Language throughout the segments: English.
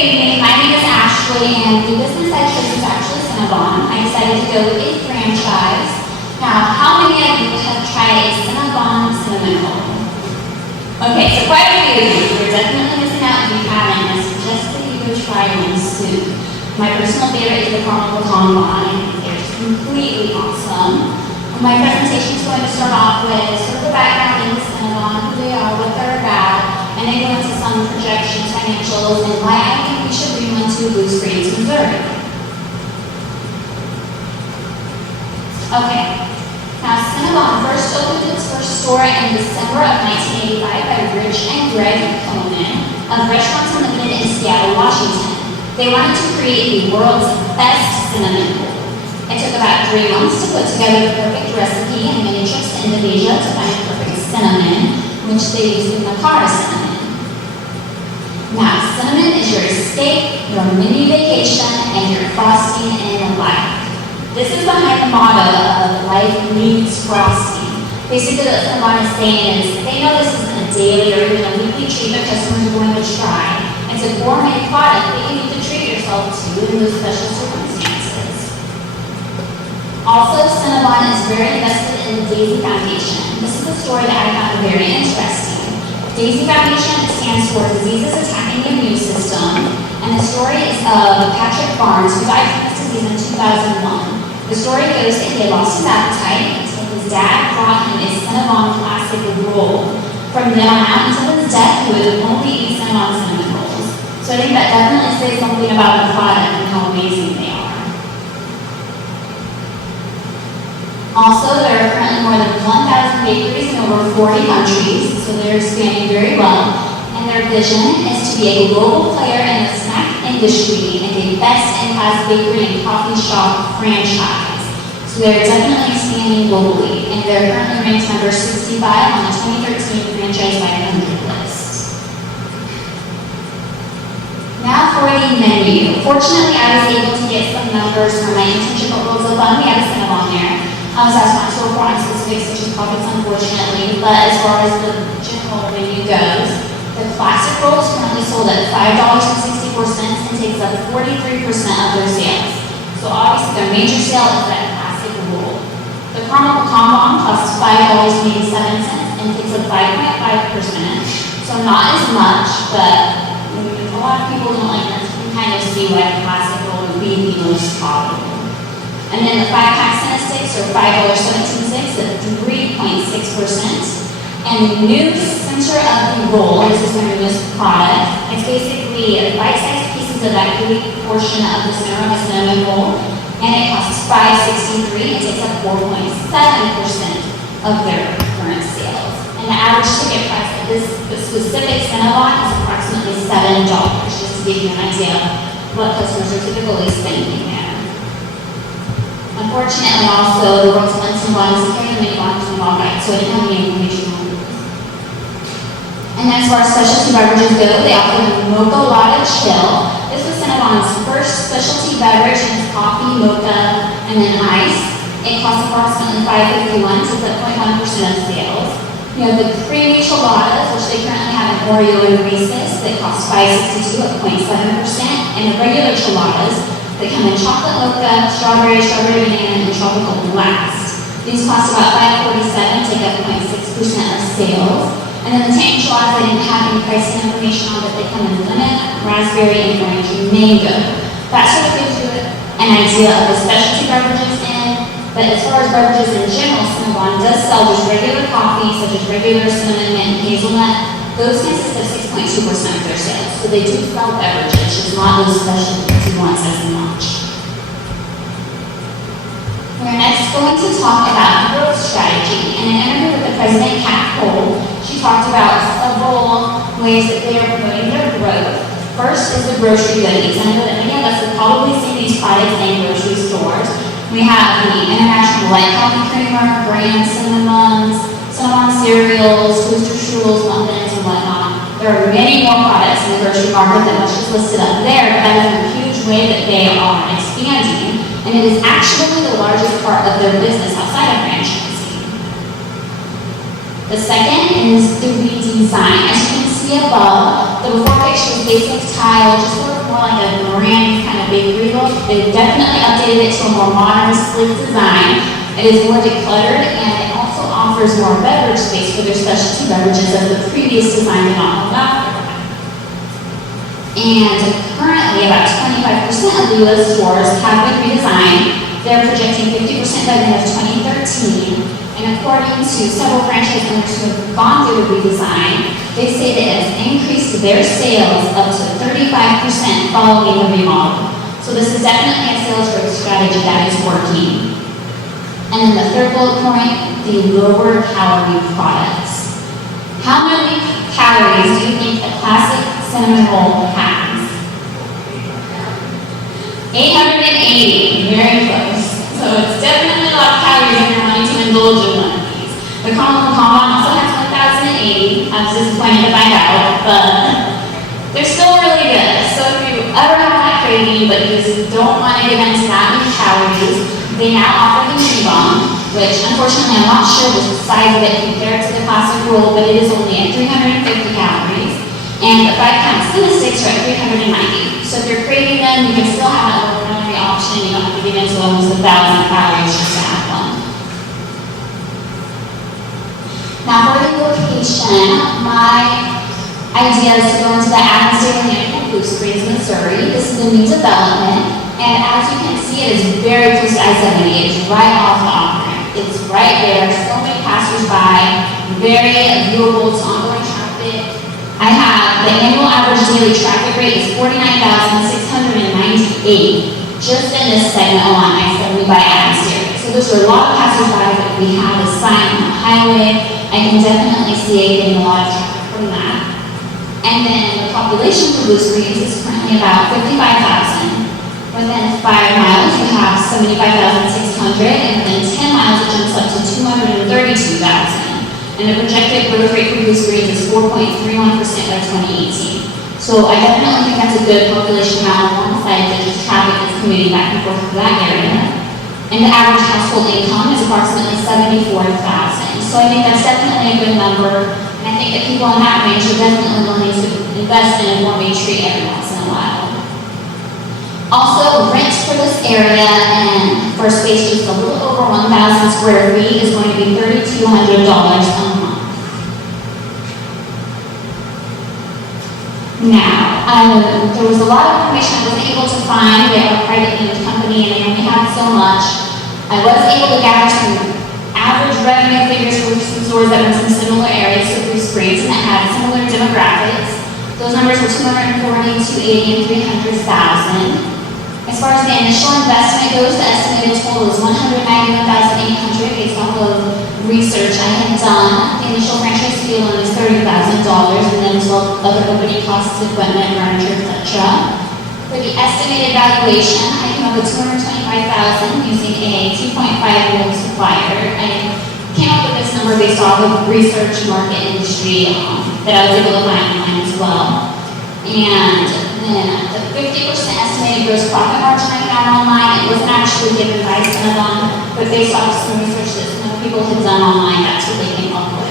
evening. My name is Ashley, and the business I chose is actually Cinnabon. I decided to go with a franchise. Now, how many of you have tried a Cinnabon cinnamon roll? Okay, so quite a few of you. You're definitely missing out if you haven't. I suggest that you go try one soon. My personal favorite is the caramel pecan line. They're just completely awesome. My presentation is going to start off with sort of the background into Cinnabon, who they are, what they're about, and then go into some projections, financials, and why I think we should bring one to Blue Springs, Missouri. Okay, now Cinnabon first opened its first store in December of 1985 by Rich and Greg Conan of Restaurants Unlimited in Seattle, Washington. They wanted to create the world's best cinnamon roll. It took about 3 months to put together the perfect recipe and many trips to Indonesia to find the perfect cinnamon, which they used in the Makara cinnamon. Now, cinnamon is your escape, your mini vacation, and your frosting in life. This is behind the motto of life needs frosting. Basically, what Cinnabon is saying is they know this isn't a daily or even a weekly treat that customers are going to try. It's a gourmet product that you need to treat yourself to in those special circumstances. Also, Cinnabon is very invested in the Daisy Foundation. This is a story that I found very interesting. Daisy Foundation stands for Diseases Attacking the Immune System, and the story is of Patrick Barnes, who died from this disease in 2001. The story goes that he had lost his appetite, so his dad brought him a Cinnabon classic roll. From then on out until his death, he would only eat Cinnabon cinnamon rolls. So I think that definitely says something about the product and how amazing they are. Also, there are currently more than 1,000 bakeries in over 40 countries, so they're expanding very well. And their vision is to be a global player in the snack industry and a best-in-class bakery and coffee shop franchise. So they're definitely expanding globally, and they're currently ranked number 65 on the 2013 Franchise 500 list. Now for the menu. Fortunately, I was able to get some numbers from my internship at World's Fun. We have a Cinnabon there. I was asked not to report on specifics such as profits, unfortunately, but as far as the general menu goes, the classic roll is currently sold at $5.64 and takes up 43% of their sales. So obviously their major sale is that classic roll. The caramel pecan bomb costs $5.87 and takes up 5.5%. So not as much, but a lot of people don't like that. You can kind of see why the classic roll would be the most popular. And then the 5-pack Senna sticks are $5.17 at 3.6%. And the new center of the roll, this is their newest product. It's basically bite-sized pieces of that gooey portion of the center of a cinnamon roll, and it costs $5.63. It takes up 4.7% of their current sales. And the average ticket price of this specific Cinnabon is approximately $7, just to give you an idea of what customers are typically spending there. Unfortunately, also, the World's Fun Cinnabon is apparently not Cinnabon guide, so I didn't have any information on it. And as far as specialty beverages go, they offer the Mocha Latte Chill. This was Cinnabon's first specialty beverage, and it's coffee, mocha, and then ice. It costs approximately $5.51, so it's at 0.1% of sales. You have the creamy chiladas, which they currently have in Oreo and Reese's, that cost $5.62 at 0.7%, and the regular chiladas that come in chocolate mocha, strawberry banana, and tropical blast. These cost about $5.47, take up 0.6% of sales. And then the tank enchiladas, I didn't have any pricing information on, but they come in lemon, raspberry, and orange mango. That sort of gives you an idea of the specialty beverages in. But as far as beverages in general, Cinnabon does sell just regular coffee, such as regular cinnamon, mint, and hazelnut. Those consist of 6.2% of their sales. So they do sell beverages, just not those specialty ones as much. We're next going to talk about growth strategy. In an interview with the president, Kat Cole, she talked about several ways that they are promoting their growth. First is the grocery goodies. I know that many of us have probably seen these products in grocery stores. We have the International Light Coffee Creamer, brand Cinnabons, Cinnabon cereals, Toaster Strudels, muffins, and whatnot. There are many more products in the grocery market than what's just listed up there, but that is a huge way that they are expanding, and it is actually the largest part of their business outside of franchising. The second is the redesign. As you can see above, the before picture is basic tile, just sort of more like a Moran kind of bakery look. They've definitely updated it to a more modern, sleek design. It is more decluttered, and it also offers more beverage space for their specialty beverages as the previous design did not allow for that. And currently, about 25% of the U.S. stores have been redesigned. They're projecting 50% by the end of 2013. And according to several franchise owners who have gone through the redesign, they say that it has increased their sales up to 35% following the remodel. So this is definitely a sales growth strategy that is working. And then the third bullet point, the lower calorie products. How many calories do you think a classic cinnamon roll has? 880, very close. So it's definitely a lot of calories if you're wanting to indulge in one of these. The Combo also has 1,080. I was disappointed to find out, but they're still really good. So if you ever have that craving, but you just don't want to give in to that many calories, they now offer the Cinnabon, which unfortunately I'm not sure the size of it compared to the classic roll, but it is only at 350 calories. And the 5-count Cinnabon sticks are at 390. So if you're craving them, you can still have that lower calorie option. You don't have to get into almost 1,000 calories just to have one. Now for the location, my idea is to go into the Adams Dairy Blue Springs, Missouri. This is a new development, and as you can see, it is very close to I-70. It's right off the off-ramp. It's right there. So many passers-by, very viewable to ongoing traffic. I have the annual average daily traffic rate is 49,698 just in this segment along I-70 by Adams Dairy. So those are a lot of passers-by that we have a sign on the highway. I can definitely see it getting a lot of traffic from that. And then the population for Blue Springs is currently about 55,000. Within 5 miles, you have 75,600, and within 10 miles, it jumps up to 232,000. And the projected growth rate for Blue Springs is 4.31% by 2018. So I definitely think that's a good population amount alongside the just traffic that's commuting back and forth to that area. And the average household income is approximately $74,000. So I think that's definitely a good number. And I think that people in that range are definitely willing to invest in a gourmet treat every once in a while. Also, rent for this area and for a space just a little over 1,000 square feet is going to be $3,200 a month. Now, there was a lot of information I wasn't able to find. They are a privately owned company and they only had so much. I was able to gather some average revenue figures for some stores that were in some similar areas to Blue Springs and that had similar demographics. Those numbers were 240, 280, and 300,000. As far as the initial investment goes, the estimated total is $191,800 based off of research I had done. The initial franchise fee loan is $30,000, and then as well other opening costs, equipment, furniture, etc. For the estimated valuation, I came up with $225,000 using a 2.5-year-old supplier. I came up with this number based off of research, market, industry that I was able to find online as well. And then the 50% estimated gross profit margin I found online, it wasn't actually given by Cinnabon, but based off of some research that some people had done online, that's what they came up with.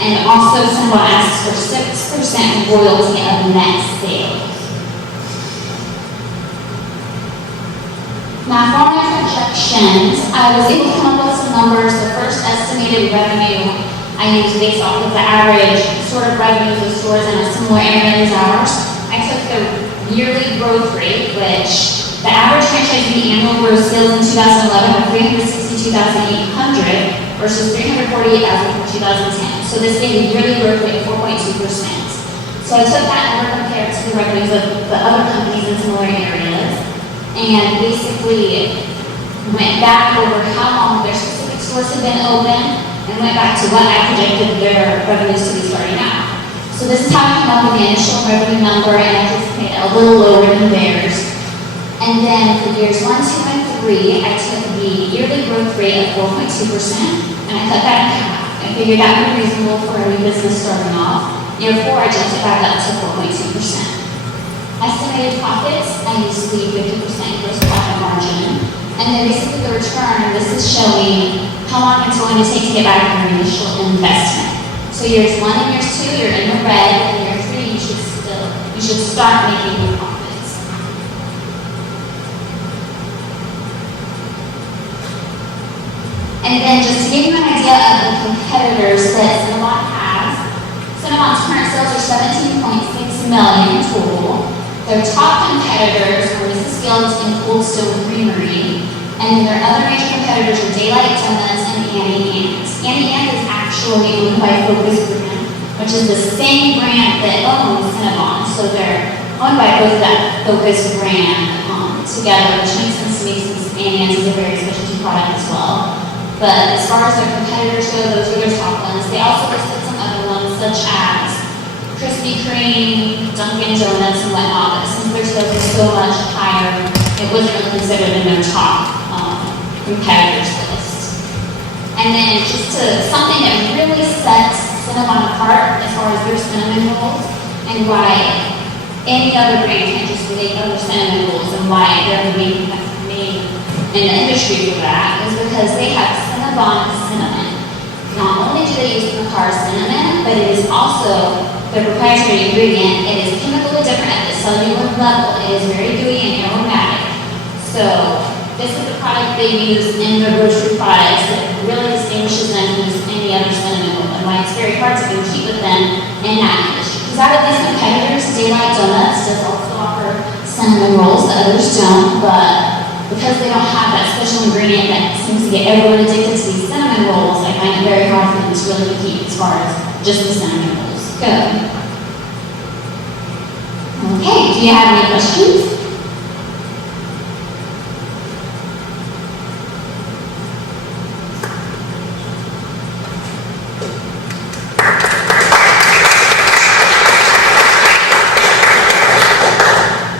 And also Cinnabon asks for 6% royalty of net sales. Now for my projections, I was able to come up with some numbers. The first estimated revenue I used based off of the average sort of revenues of stores in a similar area as ours. I took the yearly growth rate, which the average franchisee annual gross sales in 2011 were $362,800 versus $348,000 for 2010. So this gave a yearly growth rate of 4.2%. So I took that number compared to the revenues of the other companies in similar areas and basically went back over how long their specific stores had been open and went back to what I projected their revenues to be starting out. So this is how I came up with the initial revenue number, and I just made it a little lower than theirs. And then for years 1, 2, and 3, I took the yearly growth rate of 4.2%, and I cut that in half. I figured that would be reasonable for a new business starting off. Year 4, I jumped it back up to 4.2%. Estimated profits, I used the 50% gross profit margin. And then basically the return, this is showing how long it's going to take to get back your initial investment. So years 1 and years 2, you're in the red, and year 3, you should start making your profit. And then just to give you an idea of the competitors that Cinnabon has, Cinnabon's current sales are $17.6 million total. Their top competitors are Mrs. Fields and Cold Stone Creamery. And then their other major competitors are Daylight Donuts and Annie Ann's. Annie Ann's is actually owned by Focus Brand, which is the same brand that owns Cinnabon. So they're owned by both that Focus brand together, which makes sense to me since Annie Ann's is a very specialty product as well. But as far as their competitors go, those are their top ones. They also listed some other ones such as Krispy Kreme, Dunkin' Donuts, and whatnot. But since their sales are so much higher, it wasn't really considered in their top competitors list. And then just something that really sets Cinnabon apart as far as their cinnamon rolls and why any other brand can't just make other cinnamon rolls and why they're made in the industry for that is because they have Cinnabon cinnamon. Not only do they use Macar cinnamon, but it is also their proprietary ingredient. It is chemically different at the cellular level. It is very gooey and aromatic. So this is the product they use in their grocery products that really distinguishes them from just any other cinnamon roll and why it's very hard to compete with them in that industry. Because out of these competitors, Daylight Donuts does also offer cinnamon rolls that others don't, but because they don't have that special ingredient that seems to get everyone addicted to these cinnamon rolls, I find it very hard for them to really compete as far as just the cinnamon rolls go. Okay, do you have any questions?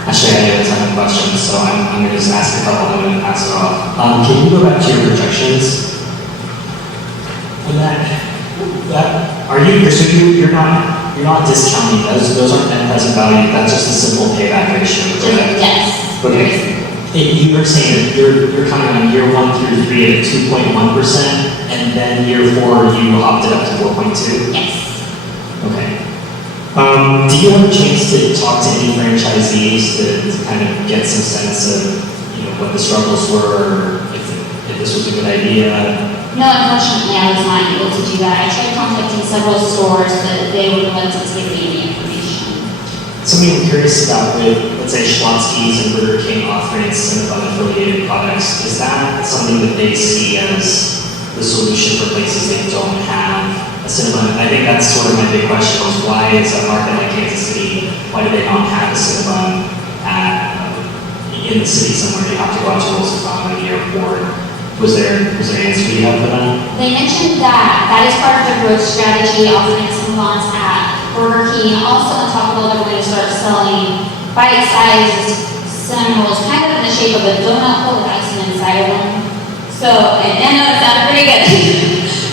Actually, I have a ton of questions, so I'm going to just ask a couple and then pass it off. Can you go back to your projections? And you're not discounting those aren't net present value. That's just a simple payback ratio, correct? Yes. Okay. You were saying that you're coming on year 1 through 3 at 2.1%, and then year 4 you hopped it up to 4.2. Yes. Okay. Do you have a chance to talk to any franchisees to kind of get some sense of what the struggles were, or if this was a good idea? No, unfortunately, I was not able to do that. I tried contacting several stores, but they were reluctant to give me any information. Something I'm curious about with, let's say, Schlotzsky's and Burger King offering Cinnabon affiliated products, is that something that they see as the solution for places they don't have a Cinnabon? I think that's sort of my big question is why is a market like Kansas City, why do they not have a Cinnabon in the city somewhere? They have to go out to Roosevelt or the airport. Was there an answer you have for that? They mentioned that is part of their growth strategy, offering Cinnabons at Burger King. Also on top of all, they're going to start selling bite-sized cinnamon rolls, kind of in the shape of a donut hole with icing inside of them. So, and it sounded pretty good.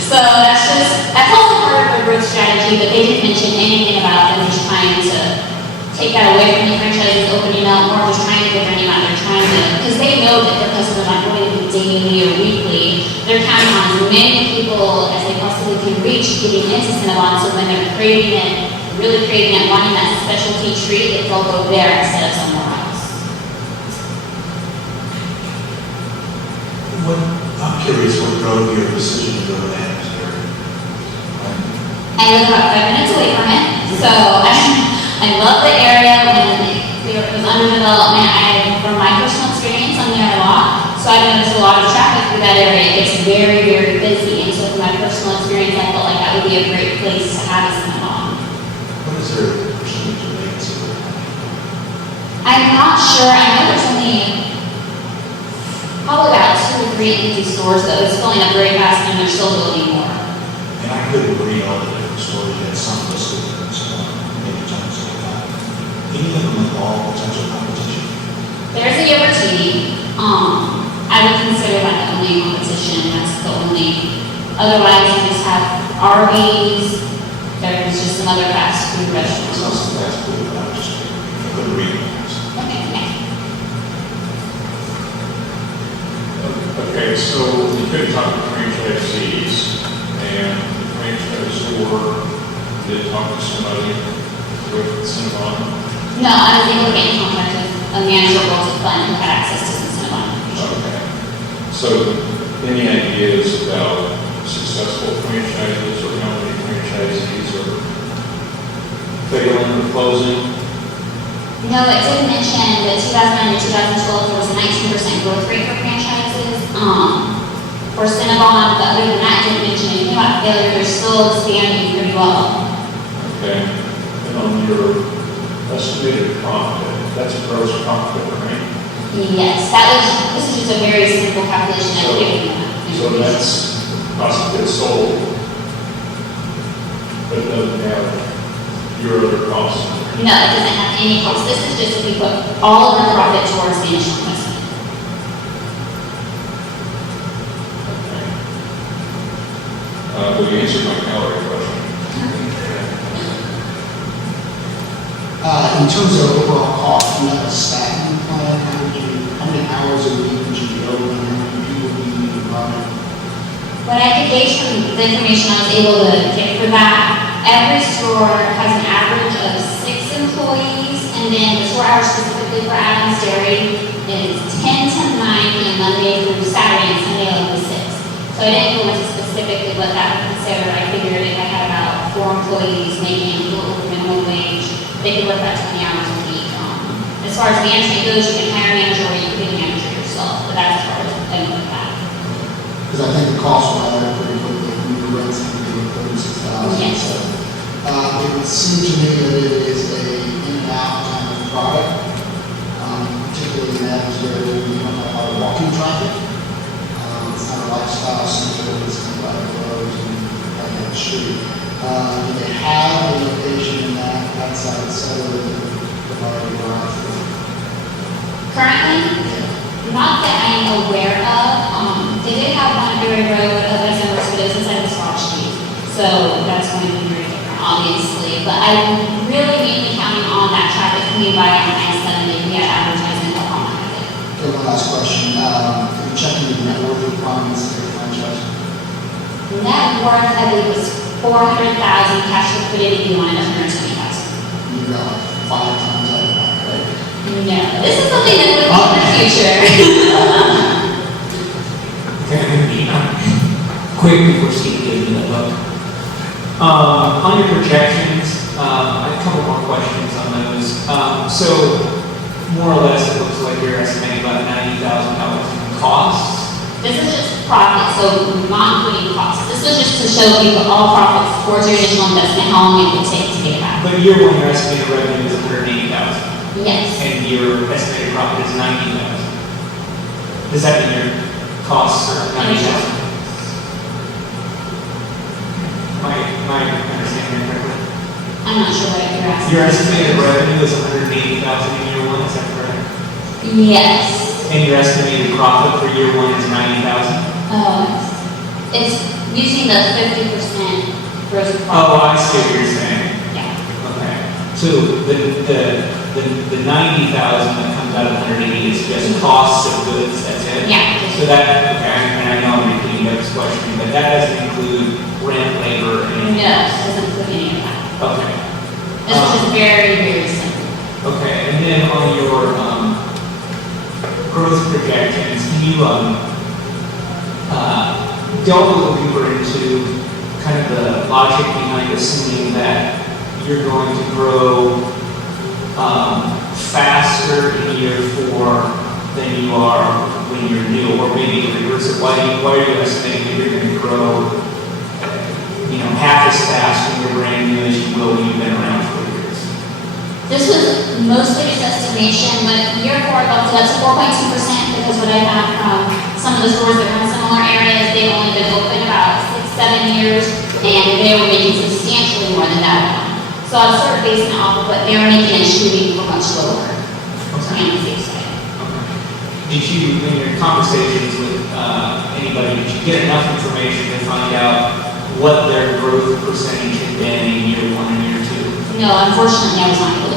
So that's also part of their growth strategy, but they didn't mention anything about them just trying to take that away from the franchises opening up, or just trying to get their name out. They're trying to, because they know that their customers aren't going to be daily or weekly. They're counting on as many people as they possibly can reach getting into Cinnabon, so when they're craving it, really craving it, wanting that specialty treat, they'll go there instead of somewhere else. I'm curious what drove your decision to go to Amsterdam? I live about 5 minutes away from it, so I love the area. When it was under development, from my personal experience, I'm there a lot, so I noticed a lot of traffic through that area. It gets very, very busy, and so from my personal experience, I felt like that would be a great place to have a Cinnabon. What is their percentage of vacancy? I'm not sure. I know there's only probably about 2 or 3 empty stores, though. It's filling up very fast, and they're still building more. And I couldn't read all the different stores yet. Some listed and some maybe tons of that. Any of them involve potential competition? There's a Yogurtini. I would consider that the only competition. That's the only. Otherwise, you just have Arby's. There's just some other fast food restaurants. It's also fast food, but I couldn't read them. Okay, so you could talk to franchisees, and the franchisor did talk to somebody with Cinnabon. No, I was able to get in contact with a manager of World Fund who had access to some Cinnabon. Okay. So any ideas about successful franchises or how many franchisees are failing or closing? No, it did mention that 2009 to 2012, there was a 19% growth rate for franchises. For Cinnabon, but other than that, it didn't mention anything about failure. They're still expanding pretty well. Okay. And on your estimated profit, that's a gross profit, right? Yes, this is just a very simple calculation I'm giving you. So that's cost of goods sold, but it doesn't have your other costs. No, it doesn't have any cost. This is just if we put all of our profit towards the initial investment. Well, you answered my calorie question. In terms of overall cost, do you have a staffing plan? How many hours a week would you be open? How many people do you need to run? What I could gauge from the information I was able to get for that, every store has an average of 6 employees, and then the store hours specifically for Adams Dairy is 10 to 9 p.m. Monday through Saturday and Sunday 11 to 6. So I didn't go into specifically what that would consider. I figured if I had about 4 employees making a little over minimum wage, they could work about 20 hours a week. As far as management goes, you can hire a manager or you can be a manager yourself, but that's as far as I know with that. Because I think the cost will add up pretty quickly. Your rent's going to be $36,000. Yes. So, it would seem to me that it is a in and out kind of product, particularly in Adams Dairy, we don't have a lot of walking traffic. It's not a lifestyle center, it's kind of like roads and like that street. Do they have a location in that side of the center that already arrived? Currently, not that I am aware of. They did have one at Berry Road, as I was, but it was inside the Swatch Street. So that's going to be very different, obviously. But I'm really mainly counting on that traffic coming by on I-70. We had advertising up on that. Okay, one last question. Have you checked your net worth requirements for your franchise? Net worth, I believe, was $400,000. Cash liquidity, you wanted $120,000. You got like 5 times out of that, right? No, this is something that would be in the future. Okay, I'm going to be quick before Steve gives me the book. On your projections, I have a couple more questions on those. So, more or less, it looks like you're estimating about $90,000 in costs. This is just profit, so not including costs. This is just to show you all profits towards your initial investment, how long it would take to get it back. But year one, your estimated revenue is $180,000, Yes. and your estimated profit is $90,000. Does that mean your costs are $90,000? Am I understanding that correctly? I'm not sure what you're asking. Your estimated revenue is $180,000 in year one, is that correct? Yes. And your estimated profit for year one is $90,000? It's using the 50% gross profit. Oh, I see what you're saying. Yeah. Okay. So the $90,000 that comes out of 180 is just costs of goods, that's it? Yeah. So that, okay, and I know I'm repeating this question, but that doesn't include rent, labor, and... No, it doesn't include any of that. Okay. This is just very, very simple. Okay, and then on your growth projections, can you delve a little deeper into kind of the logic behind assuming that you're going to grow faster in year 4 than you are when you're new, or maybe the reverse it? Why are you estimating that you're going to grow, half as fast when you're brand new as you will when you've been around for years? This was mostly just estimation, but year 4 bumped it up to 4.2% because what I found from some of the stores that are in similar areas, they've only been open about 6-7 years, and they were making substantially more than that one. So I was sort of basing it off of what they were making and shooting for much lower. Okay. On the safe side. Did you, in your conversations with anybody, did you get enough information to find out what their growth percentage had been in year 1 and year 2? No, unfortunately, I was not able